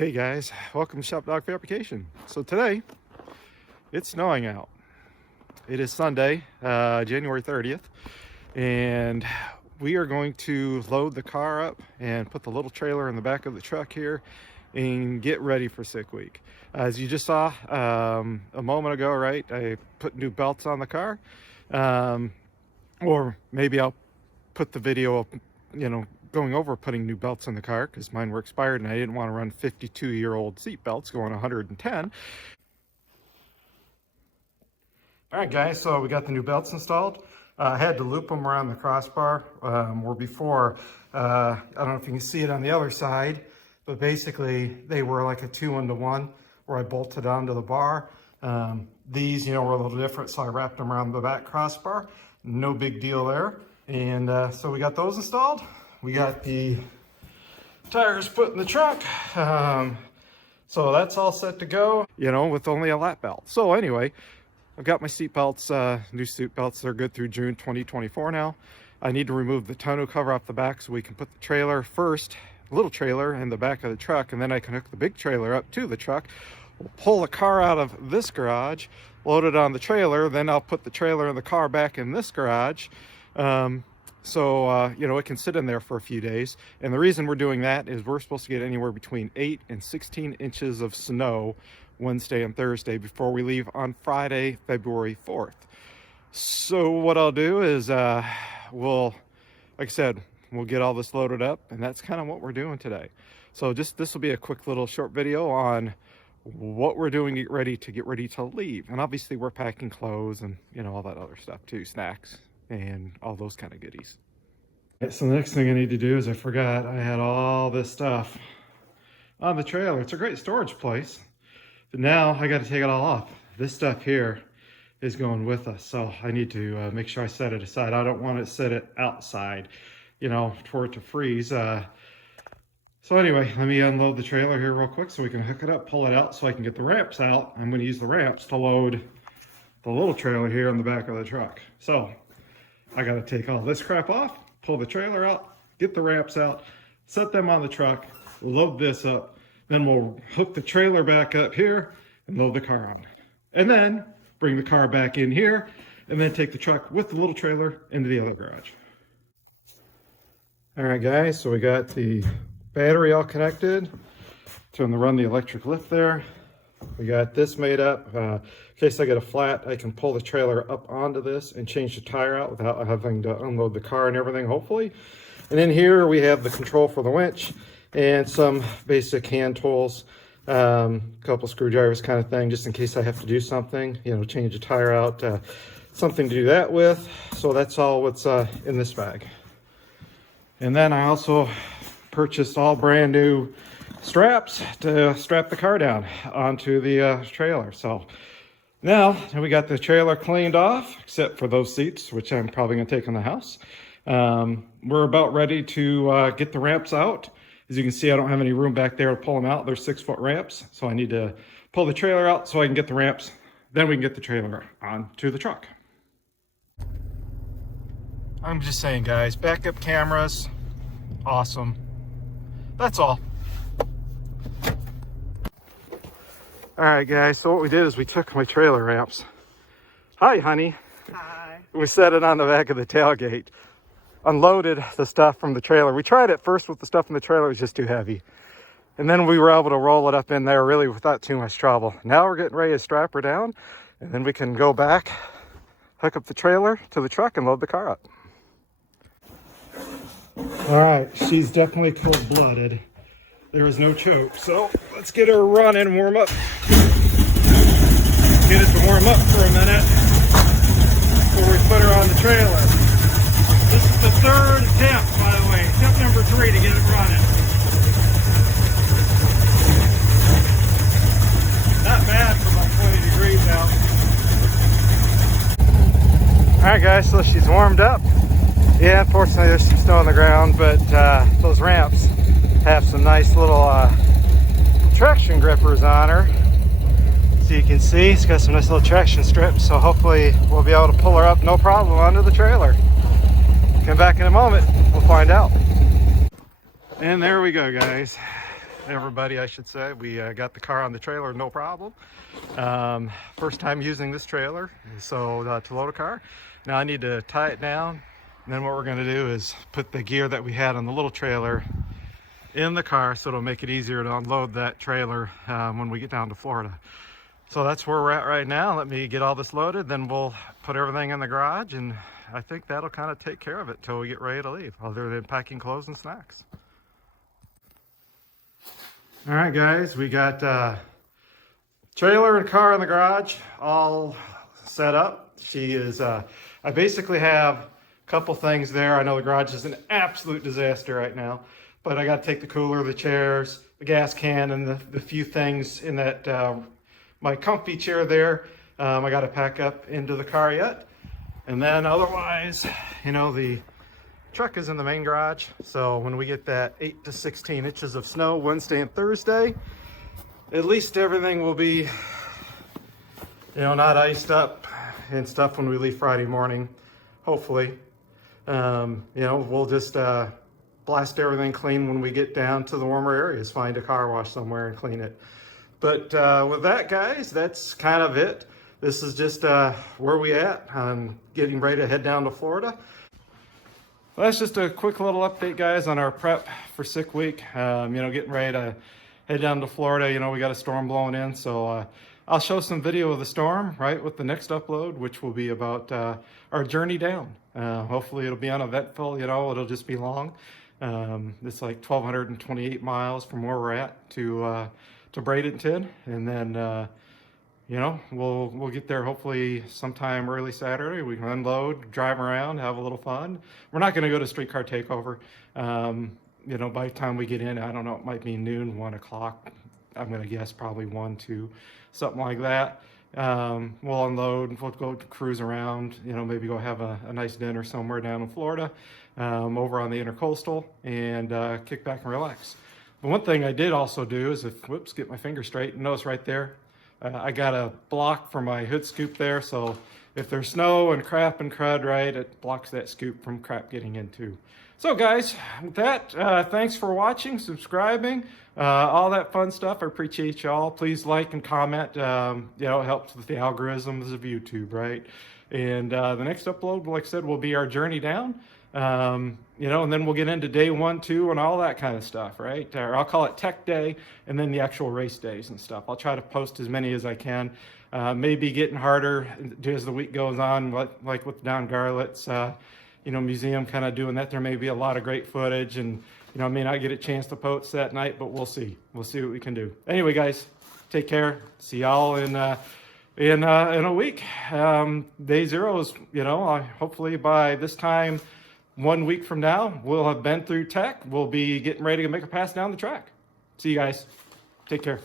Hey guys, welcome to Shop Dog Fabrication. So today, it's snowing out. It is Sunday, January 30th, and we are going to load the car up and put the little trailer in the back of the truck here and get ready for sick week. As you just saw a moment ago, right, I put new belts on the car, or maybe I'll put the video up, going over putting new belts in the car because mine were expired and I didn't want to run 52-year-old seat belts going 110. All right, guys, so we got the new belts installed. I had to loop them around the crossbar, where before, I don't know if you can see it on the other side, but basically they were like a 2-1 where I bolted onto the bar. These, were a little different, so I wrapped them around the back crossbar. No big deal there. And so we got those installed. We got the tires put in the truck. So that's all set to go, with only a lap belt. So anyway, I've got my seat belts, new seat belts. They're good through June 2024 now. I need to remove the tonneau cover off the back so we can put the trailer first, little trailer in the back of the truck, and then I can hook the big trailer up to the truck. We'll pull the car out of this garage, load it on the trailer, then I'll put the trailer and the car back in this garage. So it can sit in there for a few days. And the reason we're doing that is we're supposed to get anywhere between 8 and 16 inches of snow Wednesday and Thursday before we leave on Friday, February 4th. So what I'll do is like I said, we'll get all this loaded up, and that's kind of what we're doing today. So this will be a quick little short video on what we're doing to get ready to leave. And obviously we're packing clothes and all that other stuff too, snacks and all those kind of goodies. So the next thing I need to do is I forgot I had all this stuff on the trailer. It's a great storage place, but now I got to take it all off. This stuff here is going with us, so I need to make sure I set it aside. I don't want to set it outside, for it to freeze. So anyway, let me unload the trailer here real quick so we can hook it up, pull it out so I can get the ramps out. I'm going to use the ramps to load the little trailer here on the back of the truck. So I got to take all this crap off, pull the trailer out, get the ramps out, set them on the truck, load this up, then we'll hook the trailer back up here and load the car on. And then bring the car back in here and then take the truck with the little trailer into the other garage. All right, guys, so we got the battery all connected to run the electric lift there. We got this made up. In case I get a flat, I can pull the trailer up onto this and change the tire out without having to unload the car and everything, hopefully. And in here we have the control for the winch and some basic hand tools, a couple screwdrivers kind of thing, just in case I have to do something, change the tire out, something to do that with. So that's all what's in this bag. And then I also purchased all brand new straps to strap the car down onto the trailer. So now we got the trailer cleaned off, except for those seats, which I'm probably going to take in the house. We're about ready to get the ramps out. As you can see, I don't have any room back there to pull them out. They're 6-foot ramps, so I need to pull the trailer out so I can get the ramps. Then we can get the trailer onto the truck. I'm just saying, guys, backup cameras, awesome. That's all. All right, guys, so what we did is we took my trailer ramps. Hi, honey. Hi. We set it on the back of the tailgate, unloaded the stuff from the trailer. We tried it first with the stuff in the trailer, it was just too heavy. And then we were able to roll it up in there really without too much trouble. Now we're getting ready to strap her down, and then we can go back, hook up the trailer to the truck and load the car up. All right, she's definitely cold-blooded. There is no choke, so let's get her running, warm up. Get it to warm up for a minute before we put her on the trailer. This is the third attempt, by the way, attempt number 3 to get it running. Not bad for about 20 degrees out. All right, guys, so she's warmed up. Yeah, unfortunately there's some snow on the ground, but those ramps have some nice little traction grippers on her. So you can see it's got some nice little traction strips, so hopefully we'll be able to pull her up no problem onto the trailer. Come back in a moment, we'll find out. And there we go, guys. everybody, I should say. We got the car on the trailer, no problem. First time using this trailer, so to load a car. Now I need to tie it down, and then what we're going to do is put the gear that we had on the little trailer in the car, so it'll make it easier to unload that trailer when we get down to Florida. So that's where we're at right now. Let me get all this loaded, then we'll put everything in the garage, and I think that'll kind of take care of it till we get ready to leave, other than packing clothes and snacks. All right, guys, we got trailer and car in the garage all set up. I basically have a couple things there. I know the garage is an absolute disaster right now, but I got to take the cooler, the chairs, the gas can, and the few things in that my comfy chair there. I got to pack up into the car yet. And then otherwise, you know, the truck is in the main garage. So when we get that 8 to 16 inches of snow Wednesday and Thursday, at least everything will be, you know, not iced up and stuff when we leave Friday morning, hopefully. You know, we'll just blast everything clean when we get down to the warmer areas, find a car wash somewhere and clean it. But with that, guys, that's kind of it. This is just where we at. I'm getting ready to head down to Florida. Well, that's just a quick little update, guys, on our prep for sick week. You know, getting ready to head down to Florida. You know, we got a storm blowing in, so I'll show some video of the storm, right, with the next upload, which will be about our journey down. Hopefully it'll be uneventful, you know, it'll just be long. It's like 1,228 miles from where we're at to Bradenton, and then you know, we'll get there hopefully sometime early Saturday. We can unload, drive around, have a little fun. We're not going to go to Streetcar Takeover. You know, by the time we get in, I don't know, it might be noon, 1 o'clock. I'm going to guess probably 1, 2, something like that. We'll unload, we'll go cruise around, you know, maybe go have a nice dinner somewhere down in Florida, over on the Intercoastal, and kick back and relax. But one thing I did also do is, whoops, get my finger straight, notice right there, I got a block for my hood scoop there, so if there's snow and crap and crud, right, it blocks that scoop from crap getting in too. So guys, with that, thanks for watching, subscribing, all that fun stuff. I appreciate y'all. Please like and comment. You know, it helps with the algorithms of YouTube, right? And the next upload, like I said, will be our journey down. You know, and then we'll get into day 1, 2, and all that kind of stuff, right? Or I'll call it tech day, and then the actual race days and stuff. I'll try to post as many as I can. Maybe getting harder as the week goes on, like with Don Garlett's, you know, museum kind of doing that. There may be a lot of great footage, and, you know, I may not get a chance to post that night, but we'll see. We'll see what we can do. Anyway, guys, take care. See y'all in a week. Day 0 is, you know, hopefully by this time, 1 week from now, we'll have been through tech. We'll be getting ready to make a pass down the track. See you guys. Take care.